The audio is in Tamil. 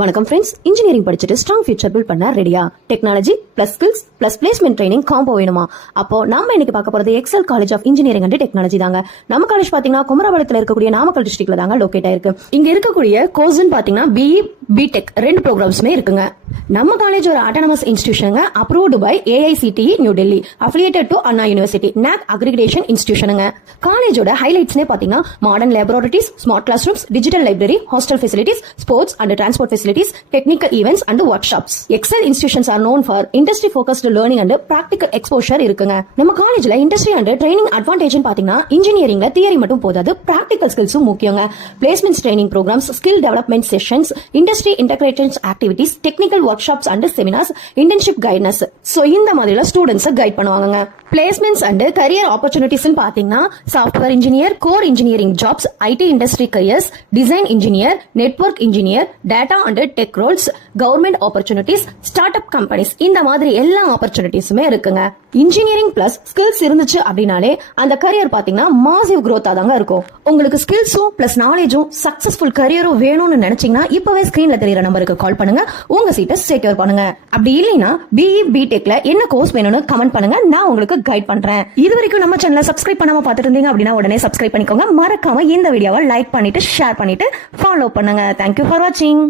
வணக்கம் ஃப்ரெண்ட்ஸ், இன்ஜினியரிங் படிச்சுட்டு ஸ்ட்ராங் ஃபியூச்சர் பில்ட் பண்ண ரெடியா? Technology plus skills plus placement training combo வேணுமா? அப்போ நாம இன்னைக்கு பார்க்க போறது Excel college of engineering and technology தாங்க. நம்ம காலேஜ் பாத்தீங்கன்னா குமரபாளையத்தில் இருக்கக்கூடிய நாமக்கல் டிஸ்ட்ரிக்ட்ல தாங்க லொகேட் ஆயிருக்கு. இங்க இருக்கக்கூடிய கோர்ஸ்னு பாத்தீங்கன்னா பிஇ பிடெக் ரெண்டு ப்ரோக்ராம்ஸ்மே இருக்குங்க. நம்ம காலேஜ் ஒரு ஆட்டோனமஸ் இன்ஸ்டிடியூஷனுங்க, approved by AICTE New Delhi, affiliated to Anna university, NAAC accreditation இன்ஸ்டிடியூஷனுங்க. காலேஜோட ஹைலைட்ஸ்னே பாத்தீங்கன்னா modern laboratories, smart classrooms, digital library, hostel facilities, sports and transport facilities, technical events and workshops. Excel institutions are known for industry focused learning and practical exposure இருக்குங்க. நம்ம காலேஜ்ல இண்டஸ்ட்ரி அண்ட் ட்ரைனிங் அட்வான்டேஜ் பாத்தீங்கன்னா இன்ஜினியரிங்ல தியரி மட்டும் போதாது, பிராக்டிகல் ஸ்கில்ஸும் முக்கியங்க. Placement training programmes, skill development sessions, industry integration activities, technical workshops and seminars, internship guidance. So இந்த மாதிரில ஸ்டூடெண்ட்ஸ் கைட் பண்ணுவாங்க. பிளேஸ்மெண்ட்ஸ் அண்ட் கரியர் ஆப்பர்ச்சுனிட்டிஸ் பாத்தீங்கன்னா software engineer, core engineering jobs, IT industry careers, design engineer, network engineer, data and tech roles, government opportunities, startup companies, இந்த மாதிரி எல்லா ஆப்பர்ச்சுனிட்டிஸுமே இருக்குங்க. இன்ஜினியரிங் பிளஸ் ஸ்கில்ஸ் இருந்துச்சு அப்படின்னாலே அந்த கரியர் பாத்தீங்கன்னா மாசிவ் growth-ஆ தாங்க இருக்கும். உங்களுக்கு ஸ்கில்ஸும் பிளஸ் நாலேஜும் சக்சஸ்ஃபுல் கரியரும் வேணும்னு நினைச்சீங்கன்னா இப்பவே ஸ்கிரீன்ல தெரியற நம்பருக்கு கால் பண்ணுங்க, உங்க சீட்டை செக்யூர் பண்ணுங்க. அப்படி இல்லைன்னா பிஇ பிடெக்ல என்ன கோர்ஸ் வேணும்னு கமெண்ட் பண்ணுங்க, நான் உங்களுக்கு கைட் பண்றேன். இது வரைக்கும் நம்ம சேனலை சப்ஸ்கிரைப் பண்ணாம பாத்துட்டு இருந்தீங்க அப்படின்னா உடனே சப்ஸ்கிரைப் பண்ணிக்கோங்க. மறக்காம இந்த வீடியோவை லைக் பண்ணிட்டு ஷேர் பண்ணிட்டு ஃபாலோ பண்ணுங்க. தேங்க்யூ ஃபார் வாட்சிங்.